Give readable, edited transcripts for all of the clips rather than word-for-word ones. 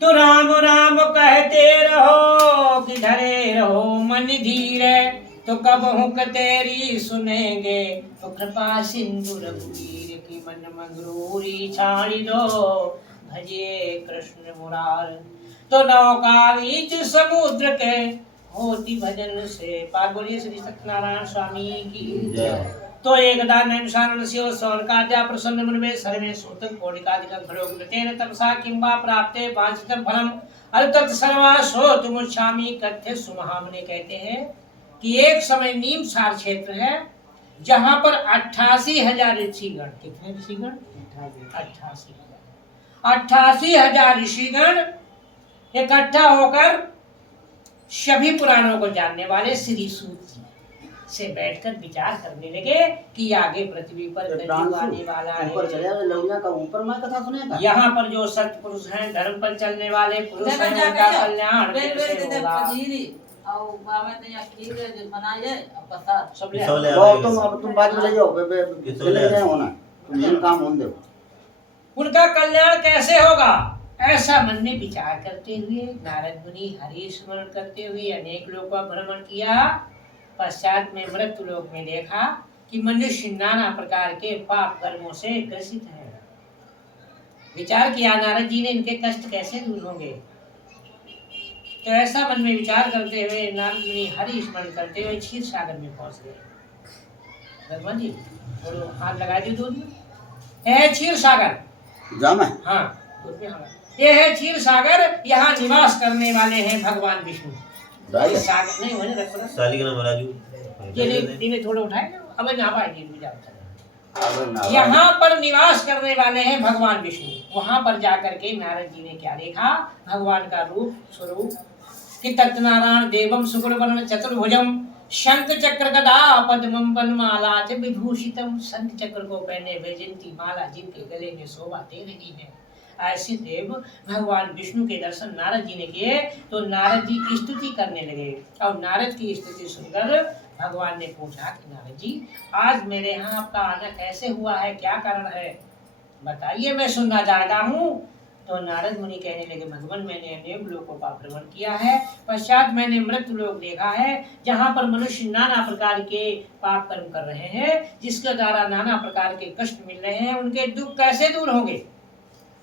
तो राम राम कहते रहो कि धरे रहो मन धीर, तो कब हुक तेरी सुनेंगे, तो कृपा सिंधु रघुवीर की मन मगरूरी छाड़ी दो, भजिए कृष्ण मुरार। तो नौका बीच समुद्र के होती भजन से पार। बोलिए श्री सत्यनारायण स्वामी की जय। तो एकदा नैमिषारण्यस्य स्वर्गाद्या प्रसन्न मुनिवे सर्वे सूतं कोटिकादिकं खड्गोपतेन तपसा किंवा प्राप्ते वांछितं फलम् अतत् सर्वा श्रोतुमिच्छामि कथ्य सुमहामुनि। कहते हैं कि एक समय नीमसार क्षेत्र है जहां पर 88,000 ऋषिगण, कितने ऋषिगण? 88,000 ऋषिगण इकट्ठा होकर सभी पुराणों को जानने वाले श्री सूत जी से बैठकर विचार करने लगे कि आगे पृथ्वी पर कलयुग आने वाला है। यहाँ पर जो सत्य पुरुष हैं, धर्म पर चलने वाले पुरुष हैं, उनका कल्याण कैसे होगा। उनका कल्याण कैसे होगा, ऐसा मन में विचार करते हुए नारद मुनि हरि स्मरण करते हुए अनेक लोगों का भ्रमण किया। पश्चात में मृत्यु लोक में देखा कि मनुष्य नाना प्रकार के पाप कर्मों से ग्रसित है। विचार किया नारद जी ने, इनके कष्ट कैसे दूर होंगे। तो ऐसा मन में विचार करते हुए नारद मुनि हरि स्मरण करते हुए क्षीर सागर में पहुंच गए। भगवान जी थोड़ा हाथ लगा दिए दूध में, है क्षीर सागर जामा। हाँ दूध में, हाँ ये है क्षीर सागर। यहाँ निवास करने वाले हैं भगवान विष्णु। सागर नहीं होने रखो साली का नाम राजू। ये थोड़ा उठाए ना, अब यहाँ पर यहाँ पर निवास करने वाले हैं भगवान विष्णु। वहां पर जाकर के नारद जी ने क्या देखा, भगवान का रूप स्वरूप कि तत्नारायण देवम शुक्रवर्ण चतुर्भुजम शंख चक्र गदा पद्मम वनमाला च विभूषितम। शंख चक्र को पहने वैजयंती माला जिनके गले में शोभा दे रही है, ऐसे देव भगवान विष्णु के दर्शन नारद जी ने किए। तो नारद जी की स्तुति करने लगे और नारद की स्तुति सुनकर भगवान ने पूछा कि नारद जी आज मेरे यहाँ आपका आना कैसे हुआ है, क्या कारण है, बताइए मैं सुनना चाहता हूँ। तो नारद मुनि कहने लगे भगवान मैंने अनेक लोगों का भ्रमण किया है, पश्चात मैंने मृत्यु लोक देखा है जहाँ पर मनुष्य नाना प्रकार के पाप कर्म कर रहे हैं, जिसके द्वारा नाना प्रकार के कष्ट मिल रहे हैं, उनके दुख कैसे दूर होंगे।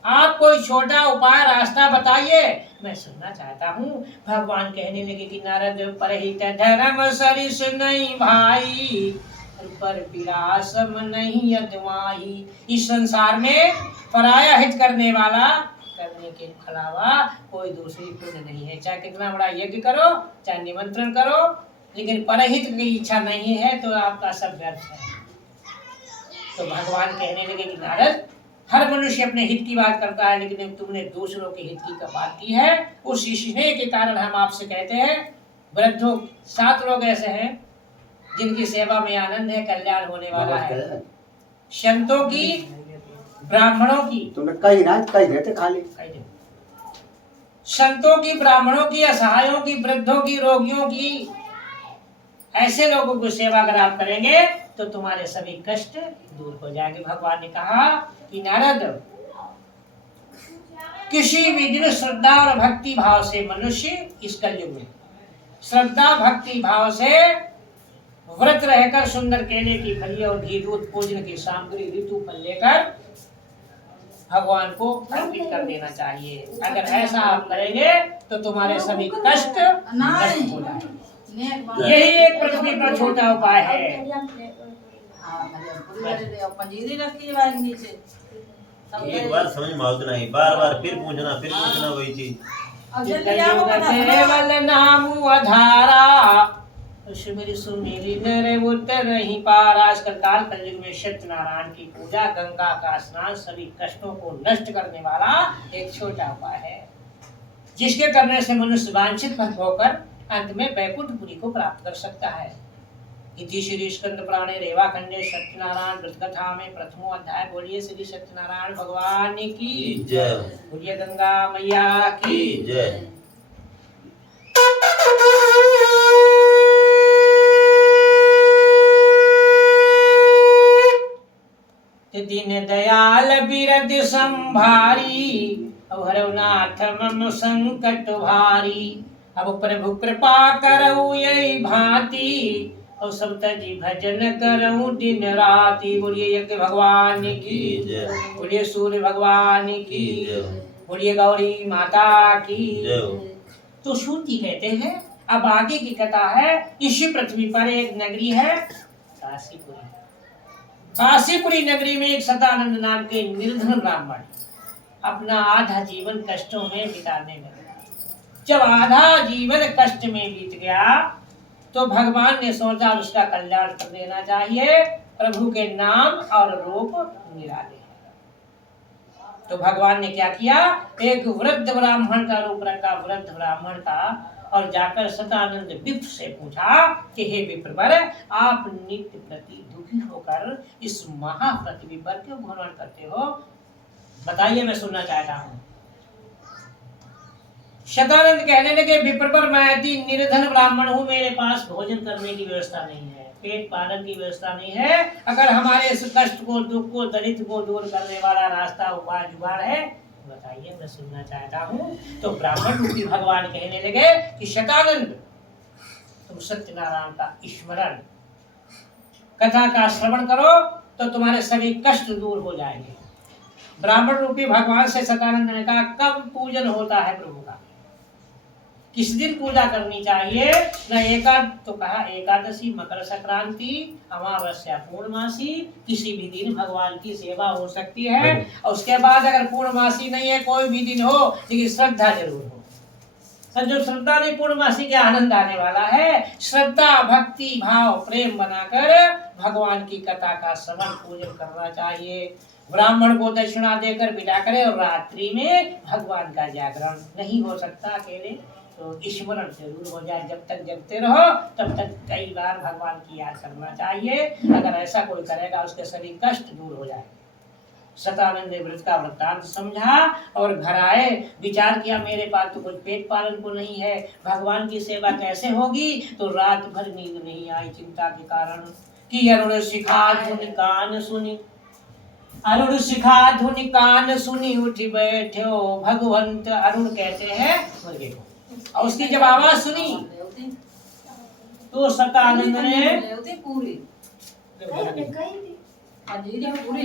आप कोई छोटा उपाय रास्ता बताइए, मैं सुनना चाहता हूँ। भगवान कहने लगे कि नारद परहित धर्म सरिस नहीं भाई, पर विलासम नहीं अदमाई। इस संसार में पराया हित करने वाला करने के अलावा कोई दूसरी पुण्य नहीं है। चाहे कितना बड़ा यज्ञ करो, चाहे निमंत्रण करो, लेकिन परहित की इच्छा नहीं है तो आपका सब व्यर्थ है। तो भगवान कहने लगे कि नारद हर मनुष्य अपने हित की बात करता है, लेकिन तुमने दूसरों के हित की बात की है। उस स्नेह के कारण हम आपसे कहते हैं, वृद्धों 7 लोग ऐसे हैं जिनकी सेवा में आनंद है, कल्याण होने वाला है। संतों की, ब्राह्मणों की, तुमने कही ना कही रहते खाली संतों की, ब्राह्मणों की, असहायों की, वृद्धों की, रोगियों की, ऐसे लोगों को सेवा अगर आप करेंगे तो तुम्हारे सभी कष्ट दूर हो जाएंगे। भगवान ने कहा कि नारद किसी भी दिन श्रद्धा और भक्ति भाव से मनुष्य इस कलयुग में श्रद्धा भक्ति भाव से व्रत रहकर सुंदर केले की फली और घी दूध भोजन की सामग्री ऋतु पर लेकर भगवान को अर्पित कर देना चाहिए। अगर ऐसा आप करेंगे तो तुम्हारे सभी कष्ट नष्ट हो जाएंगे। यही एक पृथ्वी पर छोटा उपाय है। एक बार समझ में आवत नहीं, बार बार फिर पूछना वही चीज। नाम अधारा सुमिरी नर उतर नहीं पारा। आजकल काल कलयुग में सत्यनारायण की पूजा, गंगा का स्नान सभी कष्टों को नष्ट करने वाला एक छोटा उपाय है, जिसके करने से मनुष्य वांछित फल होकर अंत में वैकुंठपुरी को प्राप्त कर सकता है। इति श्री स्कंद पुराणे रेवाखंडे सत्यनारायण व्रत कथा में प्रथमो अध्याय। बोलिए श्री सत्यनारायण भगवान की जय, बोलिए गंगा मैया की जय। दीन दयाल बिरद संभारी अब हरौ नाथ मम संकट भारी, अब प्रभु कृपा करऊ यही भांति, और सब तजी भजन करऊ दिन राति। बोलिए यज्ञ भगवान की, बोलिए सूर्य भगवान की, बोलिए गौरी माता की। तो सूत जी कहते हैं अब आगे की कथा है। इसी पृथ्वी पर एक नगरी है काशीपुरी। काशीपुरी नगरी में एक सतानंद नाम के निर्धन ब्राह्मण अपना आधा जीवन कष्टों में बिताने लगा। जब आधा जीवन कष्ट में बीत गया तो भगवान ने सोचा उसका कल्याण कर देना चाहिए, प्रभु के नाम और रूप निराले। तो भगवान ने क्या किया, एक वृद्ध ब्राह्मण का रूप रखा, वृद्ध ब्राह्मण का, और जाकर सतानंद विप्र से पूछा कि हे विप्रवर, आप नित्य प्रति दुखी होकर इस महापृथ्वी पर क्यों भ्रमण करते हो, बताइए, मैं सुनना चाहता हूँ। सतानंद कहने लगे, विप्रवर, मैं अति निर्धन ब्राह्मण हूँ, मेरे पास भोजन करने की व्यवस्था नहीं है, पेट पालन की व्यवस्था नहीं है। अगर हमारे इस कष्ट को, दुख को, दरिद्र को दूर करने वाला रास्ता, उपाय, जुगाड़ है, बताइए, मैं सुनना चाहता हूँ। तो ब्राह्मण रूपी भगवान कहने लगे कि सतानंद, तुम सत्यनारायण का स्मरण, कथा का श्रवण करो तो तुम्हारे सभी कष्ट दूर हो जाएंगे। ब्राह्मण रूपी भगवान से सतानंद ने कहा, कब पूजन होता है प्रभु का, किस दिन पूजा करनी चाहिए न? तो कहा एकादशी, मकर संक्रांति, अमावस्या, पूर्णमासी, किसी भी दिन भगवान की सेवा हो सकती है। और उसके बाद अगर पूर्णमासी नहीं है, कोई भी दिन हो, लेकिन श्रद्धा जरूर हो। जो श्रद्धा नहीं, पूर्णमासी के आनंद आने वाला है। श्रद्धा, भक्ति भाव, प्रेम बनाकर भगवान की कथा का श्रवण, पूजन करना चाहिए। ब्राह्मण को दक्षिणा देकर विदा करे, और रात्रि में भगवान का जागरण नहीं हो सकता अकेले, तो स्मरण जरूर हो जाए। जब तक जगते रहो तब तक कई बार भगवान की याद करना चाहिए। अगर ऐसा कोई करेगा उसके सभी कष्ट दूर हो जाए। सतानंद ने व्रत का वृत्तांत समझा और घर आए, विचार किया, मेरे पास तो कुछ पेट पालन को नहीं है, भगवान की सेवा कैसे होगी। तो रात भर नींद नहीं आई चिंता के कारण। कि अरुण शिखा धुन कान सुनी, अरुण शिखा धुन कान सुनी, उठ बैठे भगवंत। अरुण कहते हैं मुर्गे को। और उसकी जब आवाज सुनी तो सतानंद ने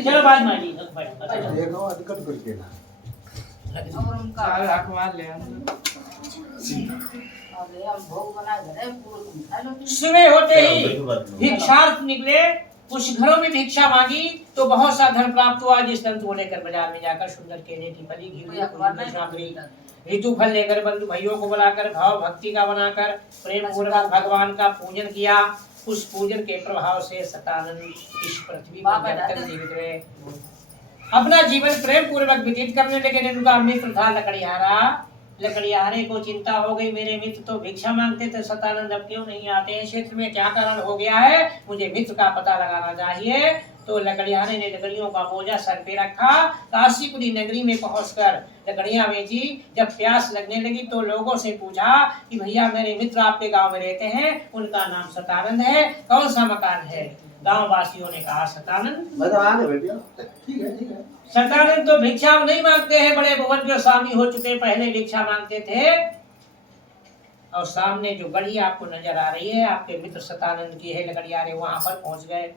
चलो बाद में देखो अधिकत करके ना सुबह होते ही भिक्षार्थ निकले। कुछ घरों में भिक्षा मांगी तो बहुत सा धन प्राप्त हुआ, जिस धन को लेकर बाजार में जाकर सुंदर केले की फली, घी, ऋतु फल लेकर बंधु भाइयों को बुलाकर भाव भक्ति का बनाकर प्रेम पूर्वक भगवान का पूजन किया। उस पूजन के प्रभाव से सतानंद इस पृथ्वी पर जीवित रहे, अपना जीवन प्रेम पूर्वक व्यतीत करने लगे। उनका मित्र था लकड़ियारा। लकड़ियारे को चिंता हो गई, मेरे मित्र तो भिक्षा मांगते थे, सतानंद अब क्यों नहीं आते हैं, क्षेत्र में क्या कारण हो गया है, मुझे मित्र का पता लगाना चाहिए। तो लकड़ियारे ने लकड़ियों का बोझा सर पे रखा, काशीपुरी नगरी में पहुंचकर लकड़ियां बेची। जब प्यास लगने लगी तो लोगों से पूछा कि भैया मेरे मित्र आपके गांव में रहते हैं, उनका नाम सतानंद है, कौन सा मकान है। गांव वासियों ने कहा सतानंद। ठीक है। सतानंद तो भिक्षा नहीं मांगते हैं, बड़े भवन के स्वामी हो चुके, पहले भिक्षा मांगते थे। और सामने जो गढ़ी आपको नजर आ रही है आपके मित्र सतानंद की है। लकड़ियारे वहां पर पहुंच गए,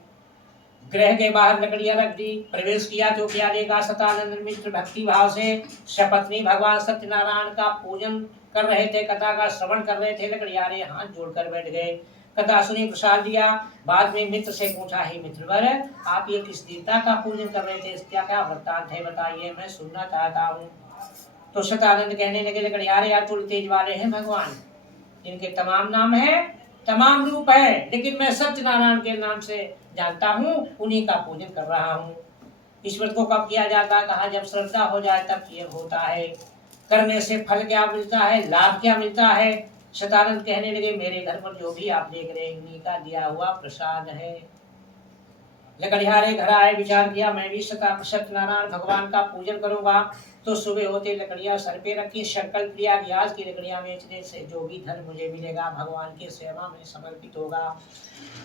गृह के बाहर लकड़ियां रख दी, प्रवेश किया तो क्या देखा, सतानंद मित्र भक्ति भाव से सपत्नी भगवान सत्यनारायण का पूजन कर रहे थे, कथा का श्रवण कर रहे थे। लकड़ियारे हाथ जोड़कर बैठ गए, कथा सुनी, प्रसाद दिया। बाद में मित्र से पूछा, हे मित्रवर, आप ये किस देवता का पूजन कर रहे थे, इसका क्या वृत्तांत है, बताइए, मैं सुनना चाहता हूँ। तो सतानंद कहने लगे, लकड़ियारे अतुल तेज वाले हैं भगवान, जिनके तमाम नाम है, तमाम रूप है, लेकिन मैं सत्यनारायण के नाम से जानता हूँ, उन्हीं का पूजन कर रहा हूँ। ईश्वर को कब किया जाता है, कहा जब श्रद्धा हो जाए तब ये होता है। करने से फल क्या मिलता है, लाभ क्या मिलता है। सतानंद कहने लगे, मेरे घर पर जो भी आप देख रहे हैं उन्हीं का दिया हुआ प्रसाद है। लकड़ियारे घर आए, विचार किया, मैं भी सत्यनारायण भगवान का पूजन करूंगा। तो सुबह होते लकड़ियां सर पे रखी, संकल्प लिया कि आज की लकड़ियां बेचने से जो भी धन मुझे मिलेगा भगवान की सेवा में समर्पित होगा।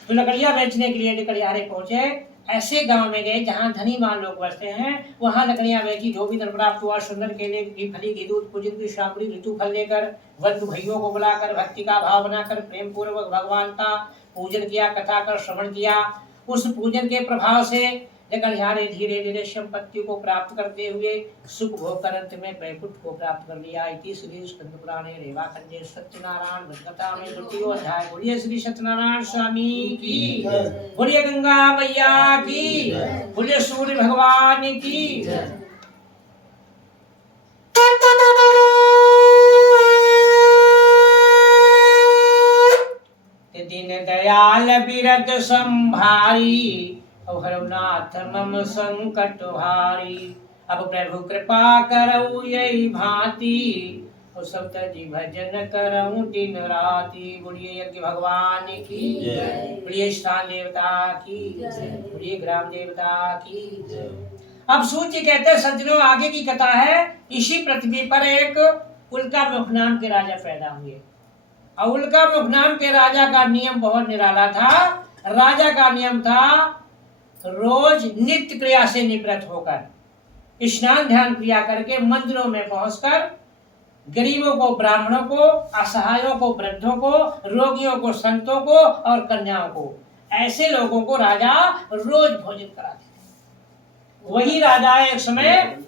तो लकड़ियां बेचने के लिए लकड़ियारे पहुंचे ऐसे गांव में गए जहाँ धनीवान लोग बसते हैं, वहां लकड़ियां बेची, जो भी धन प्राप्त हुआ, सुंदर केले की फली, घी दूध पूजन की सामग्री, ऋतु फल लेकर बंधु भाइयों को बुलाकर भक्ति का भाव बनाकर प्रेम पूर्वक भगवान का पूजन किया, कथा कर श्रवण किया। उस पूजन के प्रभाव से जगलहारे धीरे धीरे संपत्ति को प्राप्त करते हुए सुख भोग कर अंत में वैकुंठ को प्राप्त कर लिया। इति श्री स्कंद पुराणे रेवाखंडे सत्यनारायण भगवता में द्वितीय अध्याय। बोलिए श्री सत्यनारायण स्वामी की, बोलिए गंगा मैया की, बोलिए सूर्य भगवान की। दिन दयाल बिरद संभारी, हरनाथ मम संकट हारी। अब प्रभु कृपा करऊ यही भांति, सब तजी भजन करऊं दिन राति। बोलिए यज्ञ भगवान की, बोलिए स्थान देवता की, बोलिए ग्राम देवता की। अब सूत जी कहते हैं सज्जनों, आगे की कथा है। इसी पृथ्वी पर एक उल्का मुख नाम के राजा पैदा हुए। और उल्का मुख नाम के राजा का नियम बहुत निराला था। राजा का नियम था रोज नित्य क्रिया से निवृत्त होकर स्नान ध्यान क्रिया करके मंदिरों में पहुंचकर गरीबों को, ब्राह्मणों को, असहायों को, वृद्धों को, रोगियों को, संतों को और कन्याओं को, ऐसे लोगों को राजा रोज भोजन कराते थे। वही राजा एक समय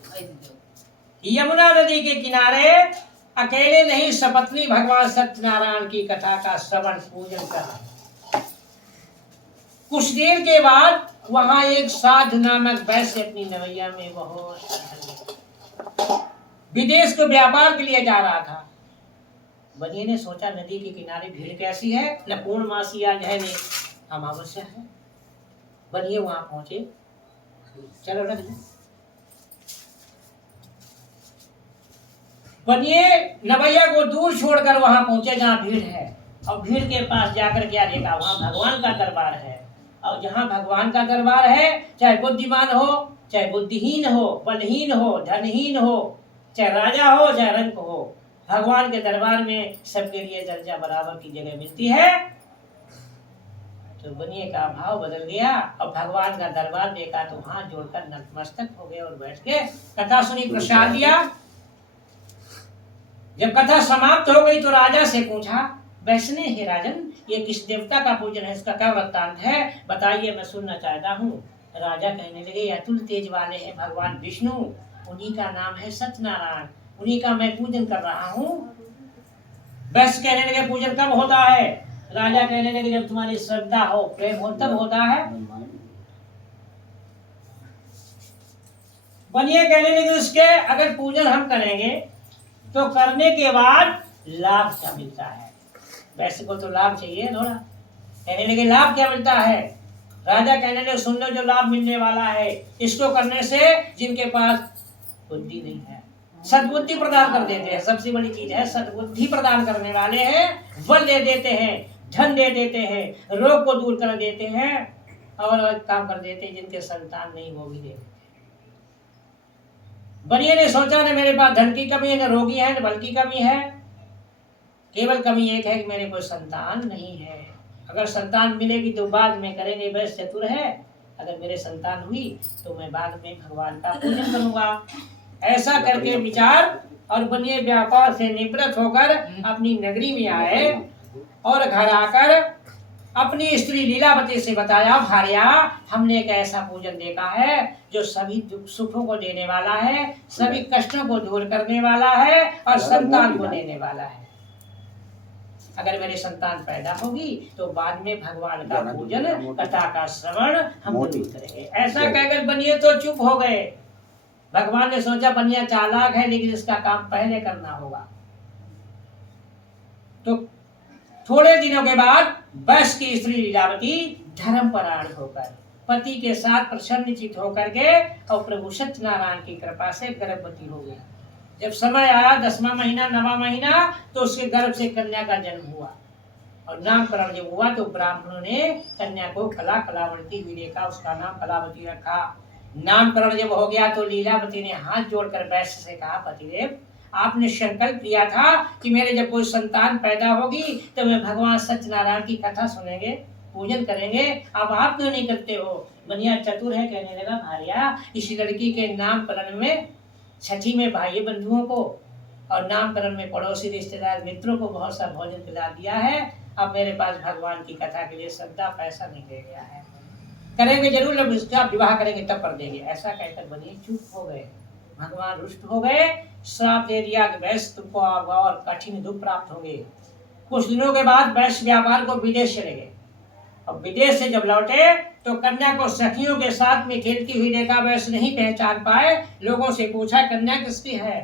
यमुना नदी के किनारे अकेले नहीं सपत्नी भगवान सत्यनारायण की कथा का श्रवण पूजन कर। कुछ देर के बाद वहां एक साधु नामक वैश्य अपनी नवैया में बहुत विदेश को व्यापार के लिए जा रहा था। बनिए ने सोचा नदी के किनारे भीड़ कैसी है, न पूर्णमासी आज है न अमावस्या है। बनिए वहां पहुंचे, चलो न बनिए नवैया को दूर छोड़कर वहां पहुंचे जहां भीड़ है। और भीड़ के पास जाकर क्या देखा, वहां भगवान का दरबार है। और जहां भगवान का दरबार है, चाहे बुद्धिमान हो, चाहे बुद्धिहीन हो, बलहीन हो, धनहीन हो, चाहे राजा हो, चाहे रंक हो, भगवान के दरबार में सबके लिए दर्जा बराबर की जगह मिलती है। तो बनिए का भाव बदल गया और भगवान का दरबार देखा तो हाथ जोड़कर नतमस्तक हो गए और बैठ के कथा सुनी, प्रसाद दिया। जब कथा समाप्त हो गई तो राजा से पूछा, वैष्णे हे राजन, ये किस देवता का पूजन है, इसका क्या वृत्तांत है, बताइए, मैं सुनना चाहता हूँ। राजा कहने लगे, अतुल तेज वाले हैं भगवान विष्णु, उन्हीं का नाम है सत्यनारायण, उन्हीं का मैं पूजन कर रहा हूँ। वैश्य कहने लगे, पूजन कब होता है? राजा कहने लगे, जब तुम्हारी श्रद्धा हो, प्रेम हो, तब होता है। बनिए कहने लगे, उसके अगर पूजन हम करेंगे तो करने के बाद लाभ क्या मिलता है? वैसे को तो लाभ चाहिए थोड़ा। कहने लगे, लाभ क्या मिलता है? राजा कहने लगे, सुन लो जो लाभ मिलने वाला है। इसको करने से जिनके पास बुद्धि नहीं है, सद्बुद्धि प्रदान कर देते हैं। सबसे बड़ी चीज है सद्बुद्धि प्रदान करने वाले हैं। बल दे देते हैं, धन दे देते हैं, रोग को दूर कर देते हैं और काम कर देते हैं। जिनके संतान नहीं वो भी दे देते हैं। बनिए ने सोचा, न मेरे पास धन की कमी है, न रोगी है, न बल की कमी है, केवल कमी एक है कि मेरे को संतान नहीं है। अगर संतान मिलेगी तो बाद में करेंगे, वैश्य चतुर है। अगर मेरे संतान हुई तो मैं बाद में भगवान का पूजन करूंगा। ऐसा करके विचार और बनिए व्यापार से निवृत्त होकर अपनी नगरी में आए और घर आकर अपनी स्त्री लीलावती से बताया, भार्या, हमने एक ऐसा पूजन देखा है जो सभी सुखों को देने वाला है, सभी कष्टों को दूर करने वाला है और संतान को देने वाला है। अगर मेरी संतान पैदा होगी तो बाद में भगवान का पूजन, कथा का श्रवण हम जरूर करेंगे। ऐसा कहकर बनिए तो चुप हो गए। भगवान ने सोचा बनिया चालाक है, लेकिन इसका काम पहले करना होगा। तो थोड़े दिनों के बाद वैश्य की स्त्री लीलावती धर्मपरायण होकर पति के साथ प्रसन्नचित होकर के और प्रभु सत्यनारायण की कृपा से गर्भवती हो गई। जब समय आया 10वां महीना 9वां महीना तो उसके गर्भ से कन्या का जन्म हुआ और नामकरण जब हुआ तो ब्राह्मणों ने कन्या को कलावती हुई देखा, उसका नाम कलावती रखा। नामकरण जब हो गया तो लीलावती ने हाथ जोड़कर वैश्य से कहा, पतिदेव, आपने संकल्प किया था कि मेरे जब कोई संतान पैदा होगी तो मैं भगवान सत्यनारायण की कथा सुनेंगे, पूजन करेंगे, अब आप क्यों नहीं करते हो? बनिया चतुर है, कहने लगा भारिया इस लड़की के नामकरण में छठी में भाई बंधुओं को और नामकरण में पड़ोसी रिश्तेदार मित्रों को बहुत सा भोजन खिला दिया है। अब मेरे पास भगवान की कथा के लिए श्रद्धा पैसा नहीं रह गया है, करेंगे जरूर, जब इसका विवाह करेंगे तब कर देंगे। ऐसा कहकर बनिए चुप हो गए। भगवान रुष्ट हो गए, श्राप दे दिया कि वैश्य तुमको और कठिन दुख प्राप्त होंगे। कुछ दिनों के बाद वैश्य व्यापार को विदेश चले गए। अब विदेश से जब लौटे तो कन्या को सखियों के साथ में खेलती हुई देखा। वैश्य नहीं पहचान पाए, लोगों से पूछा कन्या किसकी है।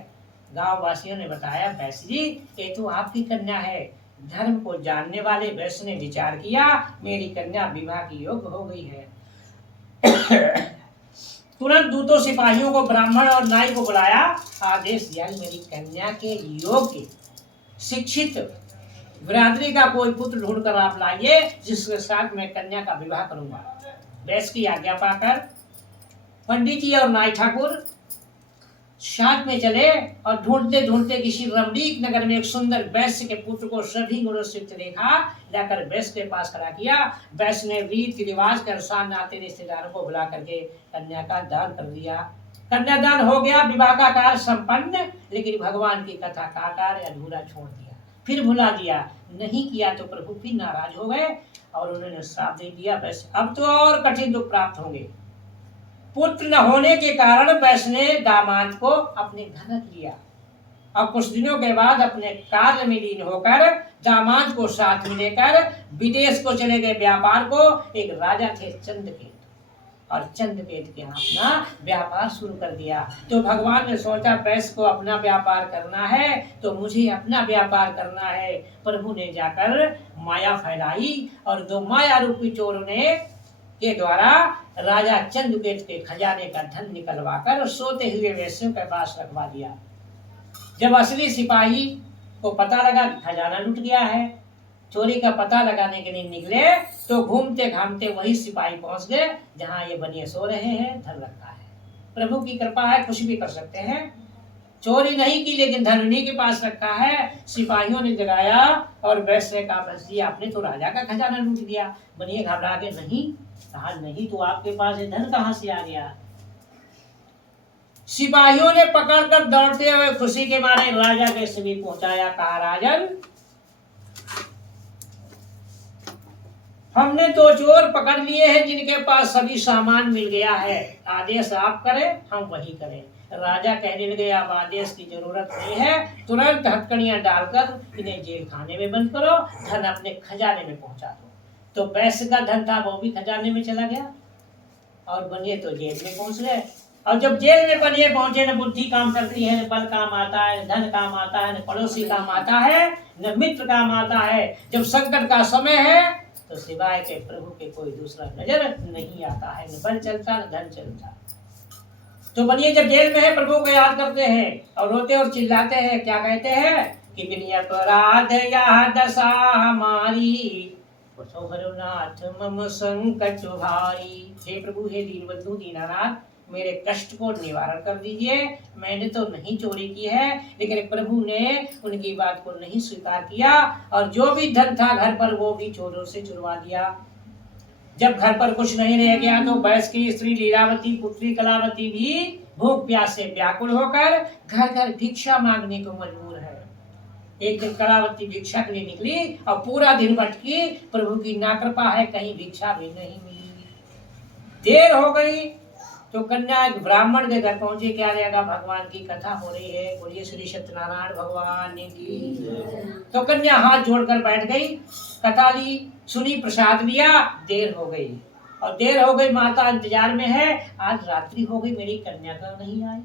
गांव वासियों ने बताया वैश्य जी ये तो आपकी कन्या है। धर्म को जानने वाले वैश्य ने विचार किया मेरी कन्या विवाह की योग्य हो गई है। तुरंत दूतों सिपाहियों को ब्राह्मण और नाई को बुलाया, आदेश दिया मेरी कन्या के योग्य शिक्षित बिरादरी का कोई पुत्र ढूंढकर आप लाइए जिसके साथ मैं कन्या का विवाह करूंगा। वैश्य की आज्ञा पाकर पंडित जी और नाई ठाकुर साथ में चले और ढूंढते ढूंढते किसी रमणीक नगर में एक सुंदर वैश्य के पुत्र को सभी गुणों से युक्त देखा। जाकर वैश्य के पास खड़ा किया। वैश्य ने रीति रिवाज के अनुसार नाते रिश्तेदारों को बुला करके कन्या का दान कर दिया। कन्यादान हो गया, विवाह का कार्य संपन्न। लेकिन भगवान की कथा का कार्य अधूरा छोड़ दिया, फिर भुला दिया। नहीं किया तो प्रभु फिर नाराज हो गए और उन्होंने श्राप दे दिया वैश्य अब तो और कठिन दुख प्राप्त होंगे। पुत्र न होने के कारण वैश्य ने दामाद को अपने घर रख लिया। अब कुछ दिनों के बाद अपने कार्य में लीन होकर दामाद को साथ में लेकर विदेश को चले गए व्यापार को। एक राजा थे चंद्रकेत, और चंद्रकेत के यहाँ अपना व्यापार शुरू कर दिया। तो भगवान ने सोचा वैश्य को अपना व्यापार करना है तो मुझे अपना व्यापार करना है। प्रभु ने जाकर माया फैलाई और दो माया रूपी चोरों ने के द्वारा राजा चंद्रकेत के खजाने का धन निकलवाकर सोते हुए वैश्यों के पास रखवा दिया। जब असली सिपाही को पता लगा कि खजाना लूट गया है, चोरी का पता लगाने के लिए निकले तो घूमते घामते वही सिपाही पहुंच गए जहां ये बनिए सो रहे हैं, धन रखा है। प्रभु की कृपा है, कुछ भी कर सकते हैं। चोरी नहीं की लेकिन धन उन्हीं के पास रखा है। सिपाहियों ने जगाया और वैश्य का बस दिया आपने तो राजा का खजाना लूट दिया। बनिए घबरा के नहीं, कहा नहीं तो आपके पास ये धन कहां से आ गया। सिपाहियों ने पकड़कर दौड़ते हुए खुशी के मारे राजा के समीप पहुंचाया। कहा राजन हमने तो चोर पकड़ लिए हैं जिनके पास सभी सामान मिल गया है, आदेश आप करें हम वही करें। राजा कहने लगे अब आदेश की जरूरत नहीं है, तुरंत हथकड़ियां डालकर इन्हें जेल खाने में बंद करो, धन अपने खजाने में पहुंचा दो। तो वैश्य का धन था वो भी खजाने में चला गया और बनिए तो जेल में पहुंच गए। और जब जेल में बनिए पहुंचे न बुद्धि काम करती है, न बल काम आता है, न धन काम आता है, न पड़ोसी काम आता है, न मित्र काम आता है। जब संकट का समय है तो सिवाय के प्रभु के कोई दूसरा नजर नहीं आता है, न बल चलता न धन चलता। तो बनिए जब जेल में है प्रभु को याद करते हैं और रोते और चिल्लाते हैं। क्या कहते हैं कि बिन अपराध या दशा हमारी सोहरनाथ मम संकट भारी। हे प्रभु, हे दीनबंधु दीनानाथ, मेरे कष्ट को निवारण कर दीजिए। मैंने तो नहीं चोरी की है लेकिन प्रभु ने उनकी बात को नहीं स्वीकार किया और जो भी धन था घर पर वो भी चोरों से चुरवा दिया। जब घर पर कुछ नहीं रह गया तो वैश्य की स्त्री लीलावती पुत्री कलावती भी भूख प्यास से व्याकुल होकर घर घर भिक्षा मांगने को मजबूर है। एक दिन कलावती भिक्षा के लिए निकली और पूरा दिन भटकी। प्रभु की नाकृपा है, कहीं भिक्षा भी नहीं मिली। देर हो गई तो कन्या एक ब्राह्मण के घर पहुंची। क्या रहेगा, भगवान की कथा हो रही है, बोलिए श्री सत्यनारायण भगवान की। तो कन्या हाथ जोड़कर बैठ गई, कथा ली, सुनी, प्रसाद लिया। देर हो गई और देर हो गई, माता इंतजार में है। आज रात्रि हो गई, मेरी कन्या क्यों नहीं आई।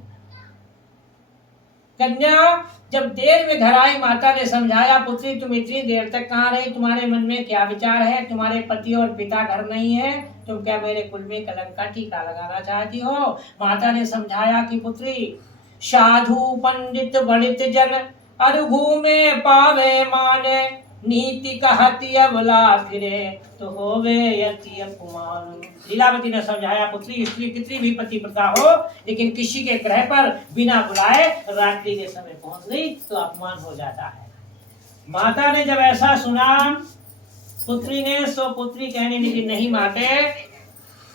कन्या जब देर में घर आई, माता ने समझाया पुत्री तुम इतनी देर तक कहाँ रही, तुम्हारे मन में क्या विचार है। तुम्हारे पति और पिता घर नहीं है, तुम क्या मेरे कुल में कलंक का टीका लगाना चाहती हो। माता ने समझाया कि पुत्री साधु पंडित बड़ित जन अरुघु में पावे माने, नीति कहती अबला फिरे तो होवे यति अपमान। लीलावती ने समझाया पुत्री स्त्री कितनी भी पतिव्रता हो लेकिन किसी के ग्रह पर बिना बुलाए रात्रि के समय पहुंच गई तो अपमान हो जाता है। माता ने जब ऐसा सुना पुत्री ने, सो पुत्री कहने लगी नहीं माते,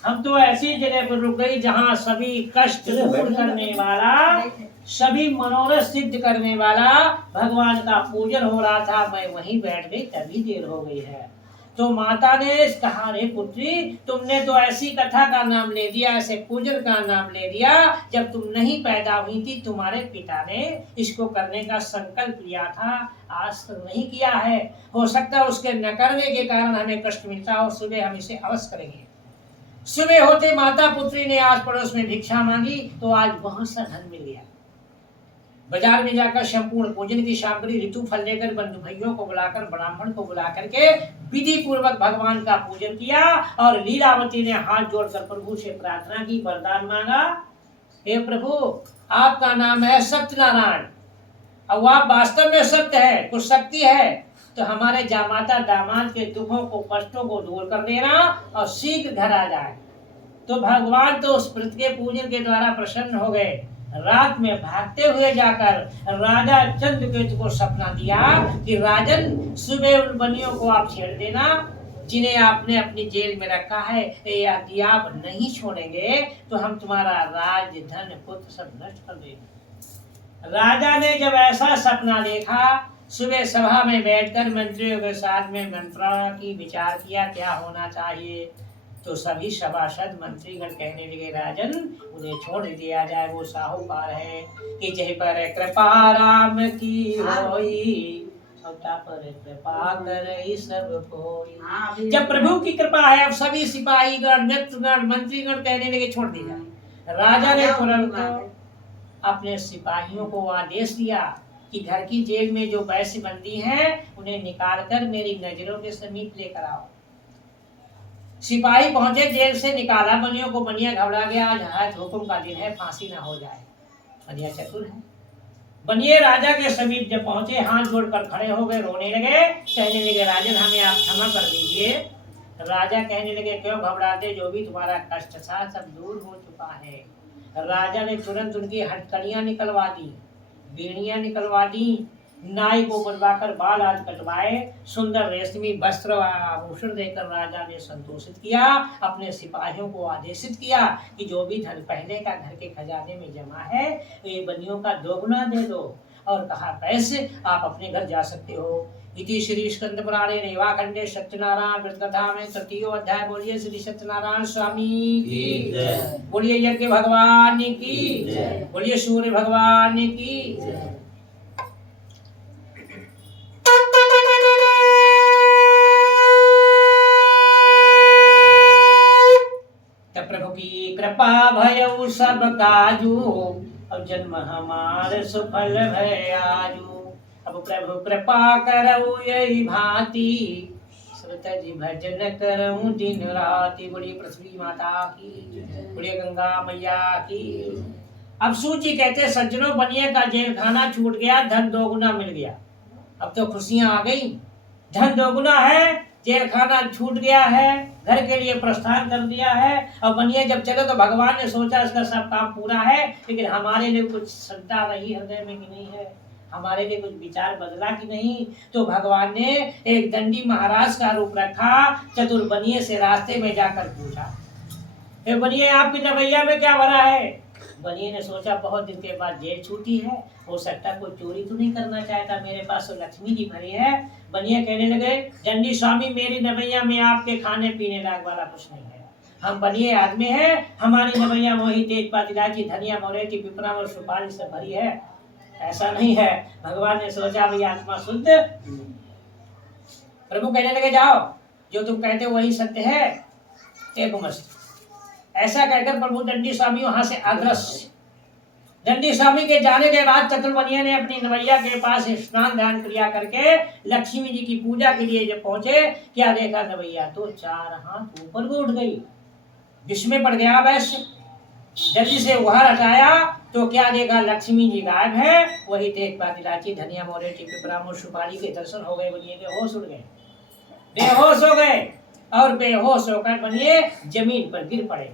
हम तो ऐसी जगह पर रुक गई जहाँ सभी कष्ट दूर करने वाला, सभी मनोरथ सिद्ध करने वाला भगवान का पूजन हो रहा था। मैं वहीं बैठ गई, तभी देर हो गई है। तो माता ने कहा, रे पुत्री, तुमने तो ऐसी कथा का नाम ले दिया, ऐसे पूजन का नाम ले दिया, जब तुम नहीं पैदा हुई थी तुम्हारे पिता ने इसको करने का संकल्प लिया था, आज तक नहीं किया है। हो सकता है उसके न करने के कारण हमें कष्ट मिलता हो। सुबह हम इसे अवश्य करेंगे। सुबह होते माता पुत्री ने आस पड़ोस में भिक्षा मांगी तो आज बहुत सा धन मिल गया। बाजार में जाकर संपूर्ण भोजन की सामग्री, ऋतु फल लेकर बंधु भाइयों को बुलाकर, ब्राह्मण को बुला करके विधि पूर्वक भगवान का पूजन किया। और लीलावती ने हाथ जोड़कर प्रभु से प्रार्थना की, वरदान मांगा, हे प्रभु, आपका नाम है सत्यनारायण, अब आप वास्तव में सत्य है, कुछ शक्ति है, तो हमारे जामाता दामाद के दुखों को, कष्टों को दूर कर देना और शीघ्र घर आ जाए। तो भगवान तो उस व्रत के पूजन के द्वारा प्रसन्न हो गए। रात में भागते हुए जाकर राजा चंद्रकेतु को सपना दिया कि राजन, सुबह उन बनियों को आप छेड़ देना जिन्हें आपने अपनी जेल में रखा है, यदि आप नहीं छोड़ेंगे तो हम तुम्हारा राज, धन, पुत्र सब नष्ट कर देंगे। राजा ने जब ऐसा सपना देखा, सुबह सभा में बैठकर मंत्रियों के साथ में मंत्रणा की, विचार किया क्या होना चाहिए। तो सभी सभासद मंत्रीगण कहने लगे, राजन, उन्हें छोड़ दिया जाए, वो साहूकार है कि जय पर कृपा राम की होई, पर कृपा करे सब कोई। जब प्रभु की कृपा है, अब सभी सिपाहीगण, मित्रगण, मंत्रीगण कहने लगे छोड़ दिया। राजा ने तुरंत अपने सिपाहियों को आदेश दिया कि घर की जेल में जो वैश्य बंदी हैं उन्हें निकालकर मेरी नजरों के समीप लेकर आओ। सिपाही पहुंचे, जेल से निकाला बनियों को। बनिया घबरा गया, आज हुक्म का दिन है, फांसी ना हो जाए। बनिया चतुर है। बनिए राजा के समीप जब पहुंचे, हाथ जोड़कर खड़े हो गए, रोने लगे, कहने लगे, राजन, हमें आप क्षमा कर दीजिए। राजा कहने लगे, क्यों घबराते, जो भी तुम्हारा कष्ट था सब दूर हो चुका है। राजा ने तुरंत उनकी हथकड़ियां निकलवा दी, बेड़ियां निकलवा दी, नाई को बुलवाकर बाल आज कटवाए, सुंदर रेशमी वस्त्र आभूषण देकर राजा ने संतोषित किया। अपने सिपाहियों को आदेशित किया कि जो भी धन पहले का घर के खजाने में जमा है ये बनियों का दोगुना दे दो। और कहा, कैसे, आप अपने घर जा सकते हो। इति श्री स्कंद पुराणे रेवाखंडे सत्यनारायण व्रत कथा में तृतीय अध्याय। बोलिए श्री सत्यनारायण स्वामी की जय, बोलिए यज्ञ भगवान की जय, बोलिए सूर्य भगवान की जय। प्रभु की कृपा भयउ सब काजू, अब जन्म हमार सुफल भय आजू। अब प्रभु कृपा करऊ यही भांति, श्रुत जी भजन करऊं दिन राति। बोलिए पृथ्वी माता की, बोलिए गंगा मैया की। अब सूची कहते, सज्जनों, बनिए का जेल खाना छूट गया, धन दोगुना मिल गया। अब तो खुशियां आ गई, धन दोगुना है, जेल खाना छूट गया है, घर के लिए प्रस्थान कर दिया है। और बनिए जब चले तो भगवान ने सोचा इसका सब काम पूरा है, लेकिन हमारे लिए कुछ श्रद्धा रही हृदय में कि नहीं है, हमारे लिए कुछ विचार बदला कि नहीं। तो भगवान ने एक दंडी महाराज का रूप रखा, चतुर बनिए से रास्ते में जाकर पूछा, बनिए आपकी रवैया में क्या भरा है। बनिए ने सोचा, बहुत दिन के बाद जेल छूटी है, हो सकता कोई चोरी तो नहीं करना चाहता, मेरे पास तो लक्ष्मी जी भरी है। बनिए कहने लगे, दंडी स्वामी, मेरी नवैया में आपके खाने पीने लायक वाला कुछ नहीं है। हम बनिए आदमी हैं, हमारी नवैया मोही तेजपात इलायची धनिया मोरेटी पिपरा और सुपारी से भरी है, ऐसा नहीं है। भगवान ने सोचा, भाई आत्मा शुद्ध। प्रभु कहने लगे, जाओ, जो तुम कहते हो वही सत्य है, एक मस्त। ऐसा कहकर प्रभु दंडी स्वामी वहां से अदृश्य। दंडी स्वामी के जाने के बाद चतुर्बनिया ने अपनी नवैया के पास स्नान ध्यान क्रिया करके लक्ष्मी जी की पूजा के लिए जब पहुंचे, क्या देखा, नवैया तो 4 हाथ ऊपर को उठ गई। विस्मय पड़ गया वैश्य, जल्दी से उहार हटाया तो क्या देखा, लक्ष्मी जी गायब है। वही तेजपात इलायची धनिया मोरेटी पिपरा और सुपारी के दर्शन हो गए। बनिए के होश उड़ गए, बेहोश हो गए, और बेहोश होकर बनिए जमीन पर गिर पड़े।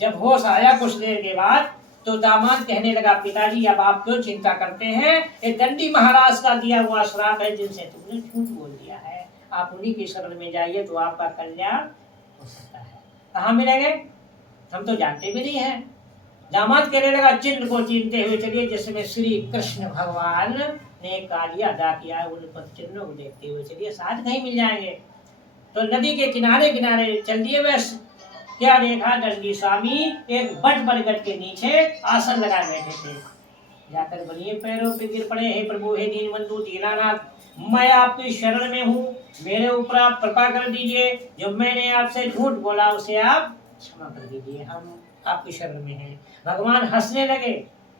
जब होश आया कुछ देर के बाद तो दामाद कहने लगा, पिताजी अब आप क्यों चिंता करते हैं, ये दंडी महाराज का दिया हुआ श्राप है जिनसे तुमने झूठ बोल दिया है, आप उन्हीं की शरण में जाइए तो आपका कल्याण हो सकता है। कहाँ मिलेंगे, हम तो जानते भी नहीं है। दामाद कहने लगा चिन्ह को चिन्हते हुए चलिए, जिसमें श्री कृष्ण भगवान ने कार्य अदा किया है, उन पद चिन्हों को देखते हुए चलिए, साथ कहीं मिल जाएंगे। तो नदी के किनारे किनारे चल दिए। वैसे क्या देखा, दंडी स्वामी एक बट बरगद के नीचे आसन लगाए बैठे थे। जाकर बनिए पैरों पे गिर पड़े, हे प्रभु, हे दीनबंधु दीनानाथ, मैं आपकी शरण में हूँ, मेरे ऊपर आप कृपा कर दीजिए, जो मैंने आपसे झूठ बोला उसे आप क्षमा कर दीजिए, हम आपकी शरण में हैं। भगवान हंसने लगे,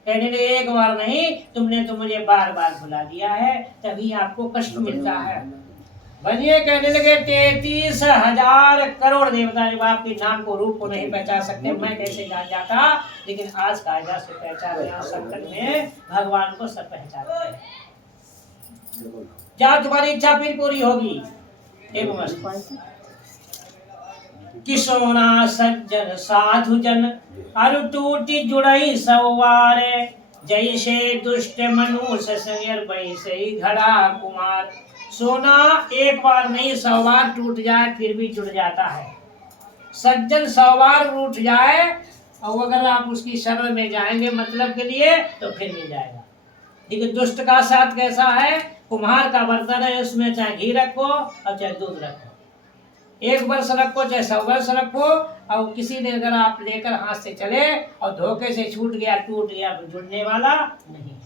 कहने लगे एक बार नहीं, तुमने तो मुझे बार बार भुला दिया है, तभी आपको कष्ट मिलता है। बनिए कहने लगे 33,000 करोड़ देवता जब आपके नाम को रूप को नहीं पहचान सकते, मैं कैसे जान जाता, लेकिन आज कायदा से पहचान गया। संकट में भगवान को सब पहचानते हैं। क्या तुम्हारी इच्छा फिर पूरी होगी? कि सोना सज्जन साधु जन अरु टूटी जुड़ई सवारे, जैसे दुष्ट मनुष्य संयर वैसे ही घड़ा कुमार। सोना एक बार नहीं 100 बार टूट जाए फिर भी जुड़ जाता है, सज्जन 100 बार टूट जाए और अगर आप उसकी शरण में जाएंगे मतलब के लिए तो फिर मिल जाएगा। लेकिन दुष्ट का साथ कैसा है, कुम्हार का बर्तन है, उसमें चाहे घी रखो और चाहे दूध रखो, 1 वर्ष रखो चाहे 100 वर्ष रखो, और किसी ने अगर आप लेकर हाथ से चले और धोखे से छूट गया टूट गया तो जुड़ने वाला नहीं है।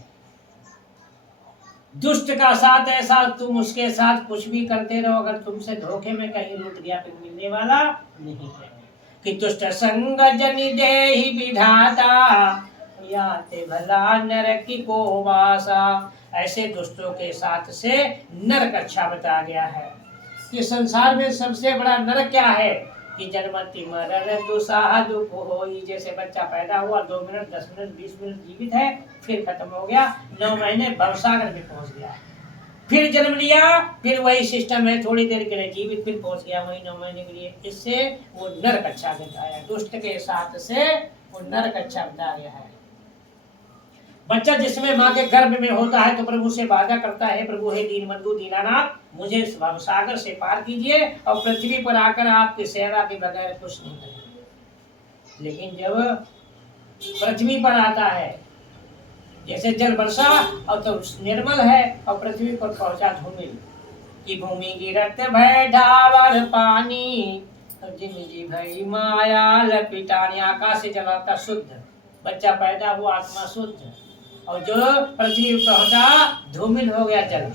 दुष्ट का साथ ऐसा, तुम उसके साथ कुछ भी करते रहो, अगर तुमसे धोखे में कहीं लूट गया फिर मिलने वाला नहीं है। कि दुष्ट संग जनि देहि विधाता, याते भला नरकी को वासा। ऐसे दुष्टों के साथ से नरक अच्छा बता गया है। कि संसार में सबसे बड़ा नरक क्या है, कि जन्मति मरण दुसाह दुख होई। जैसे बच्चा पैदा हुआ 2 मिनट 10 मिनट 20 मिनट जीवित है, फिर खत्म हो गया, 9 महीने भवसागर में पहुंच गया, फिर जन्म लिया, फिर वही सिस्टम है, थोड़ी देर के लिए जीवित, फिर पहुंच गया वही 9 महीने के लिए। इससे वो नरक अच्छा बताया, दुष्ट के साथ से वो नरक अच्छा बताया है। बच्चा जिसमें माँ के गर्भ में होता है तो प्रभु से वादा करता है, प्रभु हे दीनबंधु दीनानाथ, मुझे भवसागर से पार कीजिए और पृथ्वी पर आकर आपकी सेवा के बगैर कुछ नहीं करेंगे। लेकिन जब पृथ्वी पर आता है, जैसे जल वर्षा और तो निर्मल है, और पृथ्वी पर पहुंचा धूमिल, कि भूमि गिरत भय ढावर पानी, जिनकी भई माया लपिटानी। आकाश से जल आता शुद्ध, बच्चा पैदा हुआ आत्मा शुद्ध, और जो पृथ्वी पहुंचा धूमिल हो गया जल।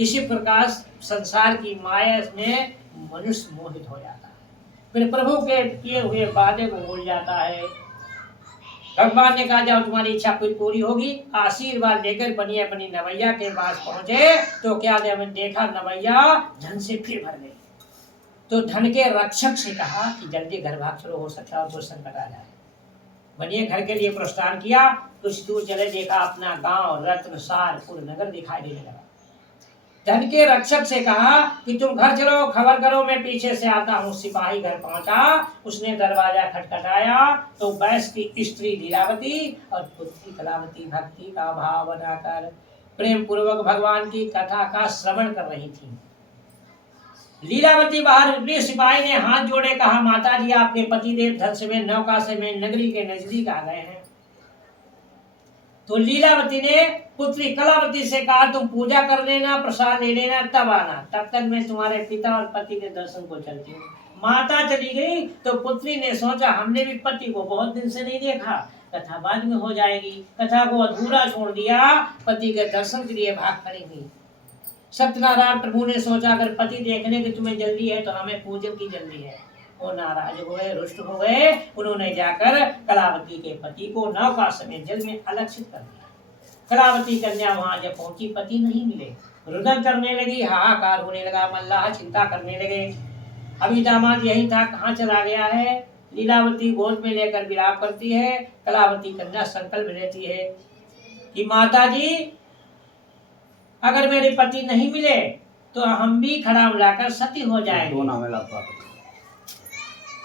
इसी प्रकार संसार की माया में मनुष्य मोहित हो जाता है, फिर प्रभु के किए हुए वादे को भूल जाता है। भगवान ने कहा जाओ तुम्हारी इच्छा पूरी होगी। आशीर्वाद लेकर बनिए अपनी नवैया के पास पहुंचे तो क्या देखा, नवैया धन से फिर भर गई। तो धन के रक्षक से कहा कि जल्दी घर भाग चलो, हो सकता है तो संकट आ जाए। बनिए घर के लिए प्रस्थान किया, कुछ दूर चले देखा अपना गांव रत्नसारपुर नगर दिखाई देने लगा। धन के रक्षक से कहा कि तुम घर चलो, खबर करो मैं पीछे से आता हूँ। सिपाही घर पहुंचा, उसने दरवाजा खटखटाया तो बैस की स्त्री लीलावती और पुत्री कलावती भक्ति का भाव बनाकर प्रेम पूर्वक भगवान की कथा का श्रवण कर रही थी। लीलावती बाहर उतरी, सिपाही ने हाथ जोड़े कहा, माता जी आपके पतिदेव धन से में नौका से में नगरी के नजदीक आ गए हैं। तो लीलावती ने पुत्री कलावती से कहा तुम पूजा कर लेना, प्रसाद ले लेना, तब आना, तब तक मैं तुम्हारे पिता और पति के दर्शन को चलती हूँ। माता चली गई तो पुत्री ने सोचा हमने भी पति को बहुत दिन से नहीं देखा, कथा बाद में हो जाएगी। कथा को अधूरा छोड़ दिया, पति के दर्शन के लिए भाग पड़ेगी। सत्यनारायण प्रभु ने सोचा अगर पति देखने की तुम्हें जल्दी है तो हमें पूजन की जल्दी है। वो नाराज हो गए, रुष्ट हो गए। उन्होंने जाकर कलावती के पति को नौका समेत जल में अलक्षित कर दिया। कलावती कन्या वहां जब पहुंची, पति नहीं मिले, रुदन करने लगी, हाहाकार होने लगा, मल्लाह चिंता करने लगे, अभी दामाद यही था, कहाँ चला गया है। लीलावती गोद में लेकर विलाप करती है। कलावती कन्या संकल्प लेती है कि माता जी अगर मेरे पति नहीं मिले तो हम भी खड़ा बुलाकर सती हो जाएंगे।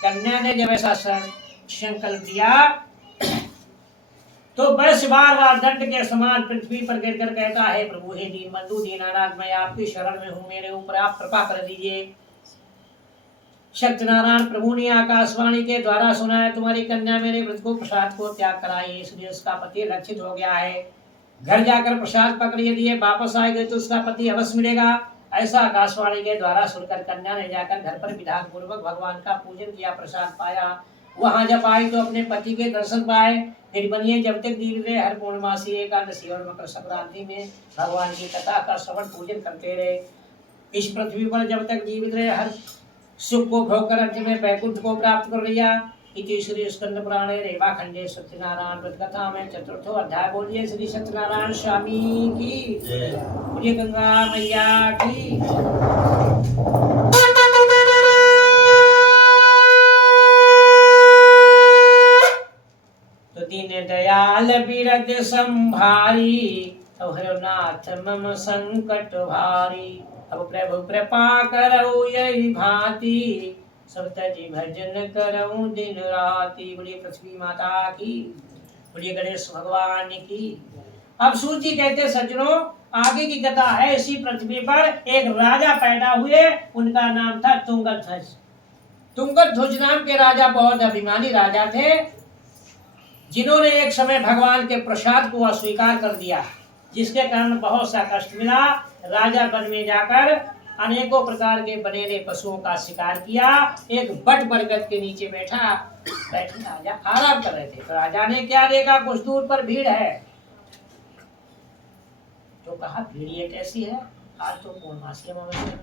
कन्या ने जब ऐसा संकल्प दिया तो बस बार बार दंड के समान पृथ्वी पर गिरकर कहता है, प्रभु हे दीनबंधु दीनानाथ, मैं आपकी शरण में हूँ, मेरे ऊपर आप कृपा कर दीजिए। सत्यनारायण प्रभु ने आकाशवाणी के द्वारा सुनाया, तुम्हारी कन्या मेरे व्रत को प्रसाद को त्याग कराई, इसलिए उसका पति लक्षित हो गया है। घर जाकर प्रसाद पकड़िए दिए वापस आएगा तो उसका पति अवश्य मिलेगा। ऐसा आकाशवाणी के द्वारा सुनकर कन्या ने जाकर घर पर विधान पूर्वक भगवान का पूजन किया, प्रसाद पाया। वहां जब आई तो अपने पति के दर्शन पाए। फिर बनिए जब तक जीवित रहे हर पूर्णमासी एकादशी और मकर संक्रांति में भगवान की कथा का श्रवण पूजन करते रहे। इस पृथ्वी पर जब तक जीवित रहे हर सुख को भोग कर अंत में वैकुंठ को प्राप्त कर लिया। इति श्री स्कंद पुराणे रेवा खंडे सत्यनारायण व्रत कथा में चतुर्थो अध्याय। बोलिए श्री सत्यनारायण स्वामी की, बोलिए गंगा मैया की। तो दीन दयाल बिरद संभारी, अब हरो नाथ मम संकट भारी। अब प्रभु कृपा करऊ यही भांति, सब तजी भजन करऊं दिन राति। बोलिए पृथ्वी माता की, बोलिए गणेश भगवान की। अब सूर्य जी कहते सज्जनों, आगे की कथा है। इसी पृथ्वी पर एक राजा पैदा हुए, उनका नाम था तुंगध्वज। तुंगध्वज नाम के राजा बहुत अभिमानी राजा थे, जिन्होंने एक समय भगवान के प्रसाद को अस्वीकार कर दिया, जिसके कारण बहुत सा कष्ट मिला। राजा वन में जाकर अनेकों प्रकार के बनेरे पशुओं का शिकार किया। एक बट बरगद के नीचे बैठे राजा आराम कर रहे थे। तो राजा ने क्या देखा, कुछ दूर पर भीड़ है। तो कहा भीड़ ये कैसी है, आज तो पूर्णमासी अमावस्या।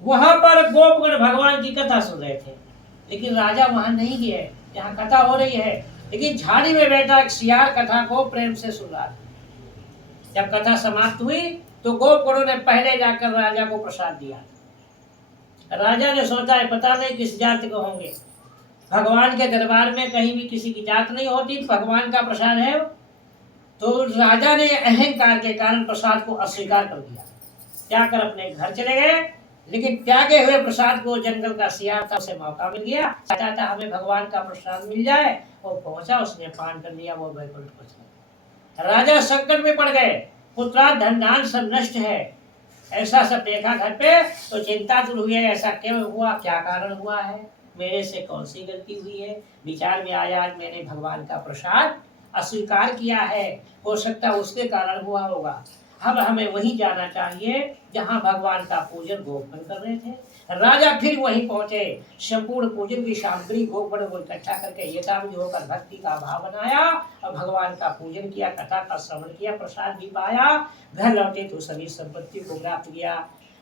वहां पर गोपगण भगवान की कथा सुन रहे थे, लेकिन राजा वहां नहीं गए जहाँ कथा हो रही है, लेकिन झाड़ी में बैठा एक सियार कथा को प्रेम से सुन रहा था। जब कथा समाप्त हुई तो गोपगणों ने पहले जाकर राजा को प्रसाद दिया। राजा ने सोचा है पता नहीं किस जाति को होंगे, भगवान के दरबार में कहीं भी किसी की जात नहीं होती, भगवान का प्रसाद है। तो राजा ने अहंकार के कारण प्रसाद को अस्वीकार कर दिया, जाकर अपने घर चले गए। लेकिन त्यागे हुए प्रसाद को जंगल का सियार था, उसे मौका मिल गया, चाहता हमें भगवान का प्रसाद मिल जाए। वो पहुंचा, उसने पान कर लिया, वो वैकुंठ पहुंच गया। राजा संकट में पड़ गए, पुत्रा धन धान सब नष्ट है। ऐसा सब देखा घर पे तो चिंता दूर हुई। ऐसा क्यों हुआ, क्या कारण हुआ है, मेरे से कौन सी गलती हुई है। विचार में आया आज मैंने भगवान का प्रसाद अस्वीकार किया है, हो सकता है उसके कारण हुआ होगा। अब हमें वहीं जाना चाहिए जहां भगवान का पूजन गोपगण कर रहे थे। राजा फिर वहीं पहुंचे, संपूर्ण पूजन की सामग्री गोपगण को इकट्ठा करके यथाविधि होकर भक्ति का भाव बनाया और भगवान का पूजन किया, कथा का श्रवण किया, प्रसाद भी पाया। घर लौटे तो सभी संपत्ति को प्राप्त किया।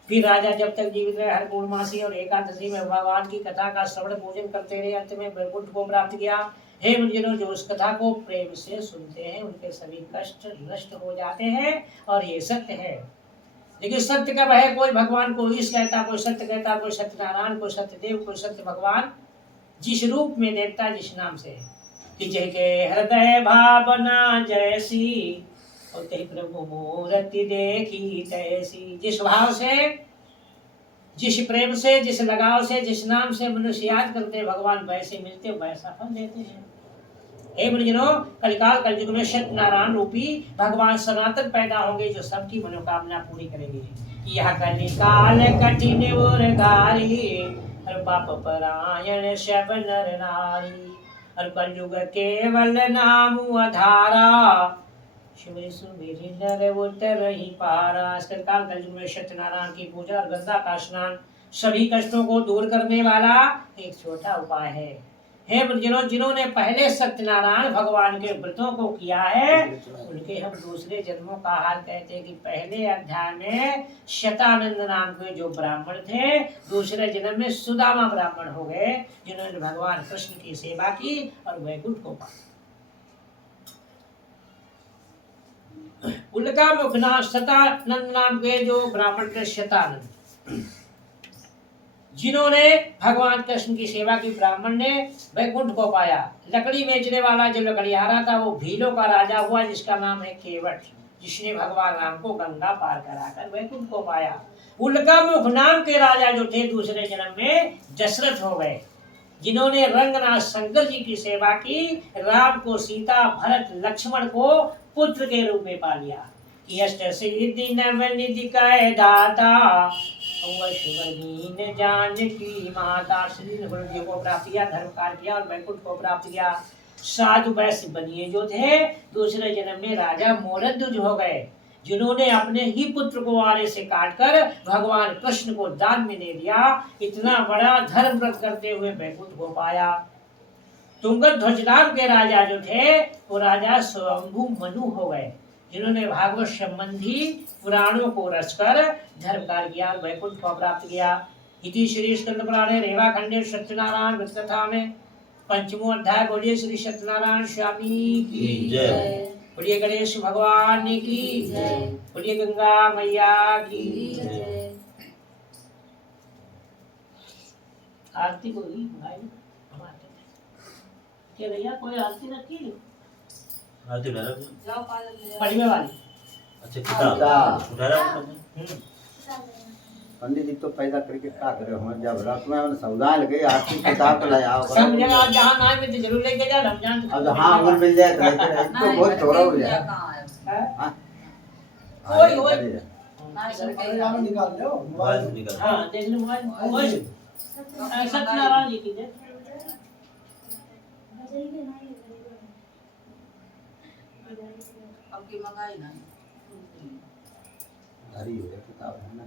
फिर राजा जब तक जीवित रहे हर पूर्णमासी और एकादशी में भगवान की कथा का श्रवण पूजन करते रहे, अंत में वैकुंठ को प्राप्त किया। हे मुनिजनों, जो उस कथा को प्रेम से सुनते हैं उनके सभी कष्ट नष्ट हो जाते हैं, और ये सत्य है। लेकिन सत्य कब है, कोई भगवान को ईश कहता, कोई सत्य कहता, कोई सत्यनारायण, कोई सत्यदेव, कोई सत्य भगवान, जिस रूप में देखता, जिस नाम से कि जय के हृदय भावना जैसी, और ते प्रभु मूर्ति देखी तैसी। जिस भाव से, जिस प्रेम से, जिस लगाव से, जिस नाम से मनुष्य याद करते भगवान, वैसे मिलते, वैसा फल देते हैं। हे मुनिजनों, कलिकाल कलयुग में सत्यनारायण रूपी भगवान सनातन पैदा होंगे, जो सबकी मनोकामना पूरी करेंगे। यह कलिकाल कठिन और गारी, और पाप परायण सब नर नारी, और कलयुग केवल नाम आधारा, शिव सुमिरि नर उतर ही पारा। इस कलिकाल कलयुग में सत्यनारायण की पूजा और गंगा का स्नान सभी कष्टों को दूर करने वाला एक छोटा उपाय है। हे मुनिजनों, जिन्होंने पहले सत्यनारायण भगवान के व्रतों को किया है, उनके हम दूसरे जन्मों का हाल कहते हैं कि पहले अध्याय में शतानंद नाम के जो ब्राह्मण थे, दूसरे जन्म में सुदामा ब्राह्मण हो गए, जिन्होंने भगवान कृष्ण की सेवा की और वैकुंठ को पाया। उनका मुखना शतानंद नाम के जो ब्राह्मण थे, शतानंद, जिन्होंने भगवान कृष्ण की सेवा की, ब्राह्मण ने वैकुंठ को पाया। लकड़ी बेचने वाला जो लकड़ियारा था वो भीलों का राजा हुआ, जिसका नाम है केवट, जिसने भगवान राम को गंगा पार कराकर वैकुंठ को पाया। उल्का मुख नाम के राजा जो थे, दूसरे जन्म में दशरथ हो गए, जिन्होंने रंगनाथ शंकर जी की सेवा की, राम को सीता, भरत, लक्ष्मण को पुत्र के रूप में पा लिया। यष्ट सिद्धि नवनिधि कह दाता, वशुवदीन जानकी माता श्री गुरुदेव को प्राप्त किया, धर्म कार्य किया और वैकुंठ को प्राप्त किया। साधु वैश्य बनिए जो थे, दूसरे जन्म में राजा मोरध्वज हो गए, जिन्होंने अपने ही पुत्र को आरे से काटकर भगवान कृष्ण को दान में दे दिया। इतना बड़ा धर्म व्रत करते हुए वैकुंठ को पाया। तुंगध्वज नाम के राजा जो थे, वो राजा स्वयंभू मनु हो गए, जिन्होंने भागवत संबंधी पुराणों को रचकर धर्म कार्य किया, वैकुंठ को प्राप्त किया। इति श्री स्कंद पुराणे रेवा खंडे सत्यनारायण व्रत कथा में पंचमो अध्याय। बोलिए श्री सत्यनारायण स्वामी की जय, बोलिए गणेश भगवान की जय, बोलिए गंगा मैया की जय। आरती को ही भाई क्या भैया, कोई आरती रखी आरती उठा पढ़ने वाली। अच्छा किताब उठा रहा पंडित जी तो पैदा करके क्या करे हम जब रात में हमने सौदा लगे आरती किताब तो लाया सब जगह आप जहाँ ना में तो जरूर लेके जा रमजान। अब हाँ अमल मिल जाए तो लेके तो बहुत थोड़ा हो जाए। कोई कोई निकाल लो मोबाइल निकाल। हाँ देख लो मोबाइल। सत्यनारायण जी की जय। आपकी मंगाई ना भारी हो गया किताब है ना।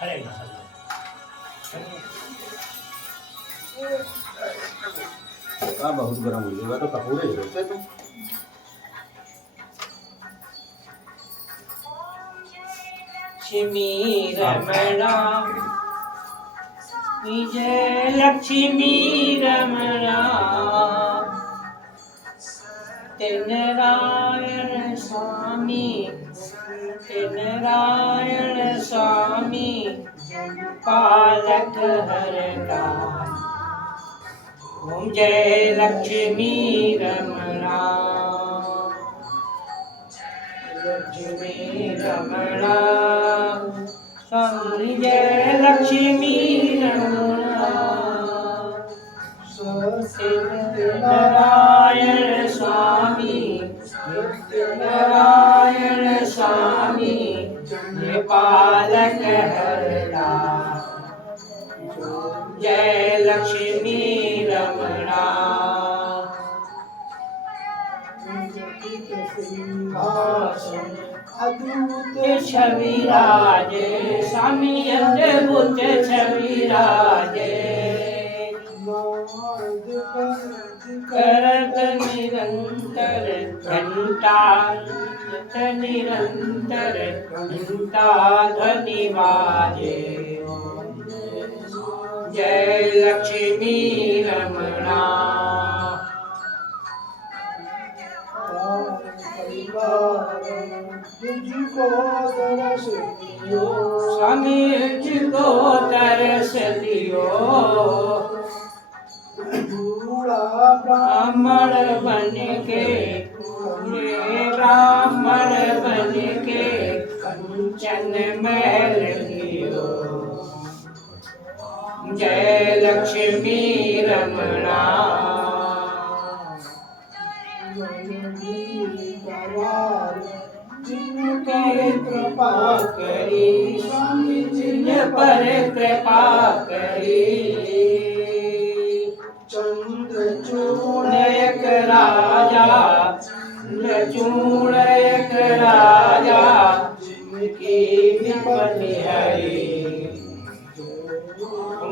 हरे बहुत गर्म हो गया तो कपूरे होते तुम। लक्ष्मी रमणा जय लक्ष्मी रमणा नारायण स्वामी नारायण स्वामी पालक हरता। ओम जय लक्ष्मी रमणा लक्ष्मी रमणा स्वामी जय लक्ष्मी रमणा नारायण स्वामी नारायण स्वामी पालक हरता। जय लक्ष्मी रमणा अद्भुत छवि राजे स्वामी अद्भुत छवि राजे करत निरंतर घंटा निरंतर घंटा ध्वनि बाजे। जय लक्ष्मी रमणा स्वामी तुझको तरस दियो ब्राह्मण बन के ब्राह्मण बन के कंचन महल दियो। जय लक्ष्मी रमणा जिनके कृपा करी स्वामी जिन पर कृपा करी। चंद्रचूड़ एक राजा चंद्रचूड़ एक राजा जिनकी विपत्ति हरी।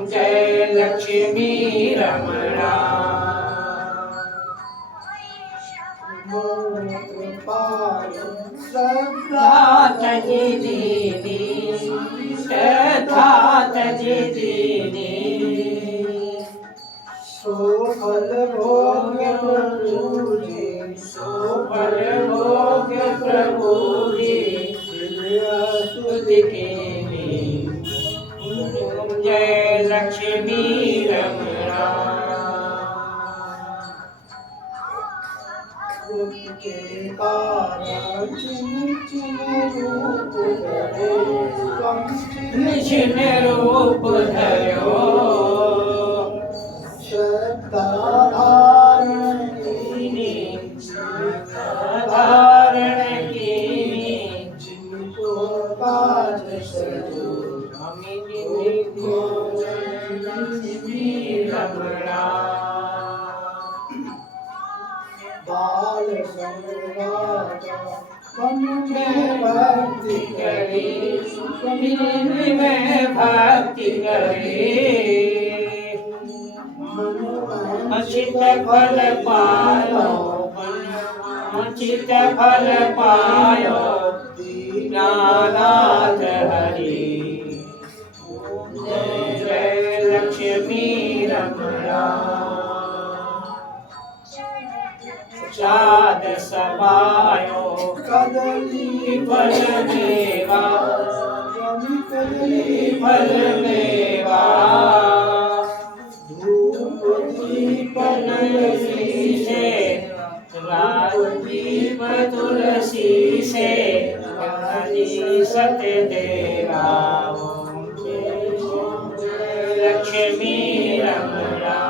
जय लक्ष्मी रमणा तजी दीनी तजी दीनी सोफल भोग प्रभु जी सोफल भोग प्रभु जी स्तुति कीनी। जय लक्ष्मी रमणा के कारण चिन्ह रूप धरे स्वामी लक्ष्मी रमणा बाल संवादा मन में भक्ति करे में भक्ति करे अचित फल पायो अचित फल पायो दीनानाथ हरि जय लक्ष्मी रमणा चाद समायो कदली फल देवा स्वामी कदली फल देवा धूप दीप तुलसी से राजदीप तुलसी से हरि सत्य देवा ओम जय लक्ष्मी रमणा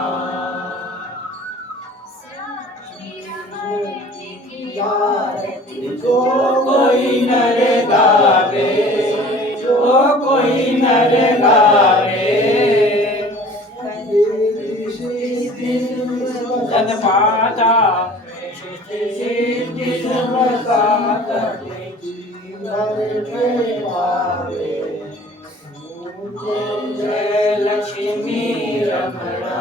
जो कोई नर गावे जो कोई नर गावे जन पाता सिद्धि समसात जय लक्ष्मी रमणा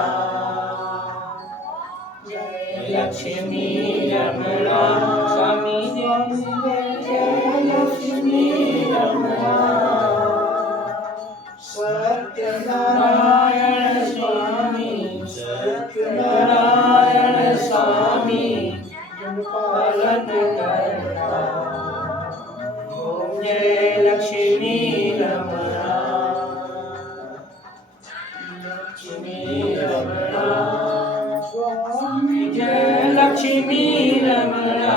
जय लक्ष्मी रमणा स्वामी जय लक्ष्मी रमणा सत्यनारायण नारायण स्वामी सत्यनारायण स्वामी पालन करता ओम जय लक्ष्मी रमणा लक्ष्मी रमणा स्वामी जय लक्ष्मी रमणा।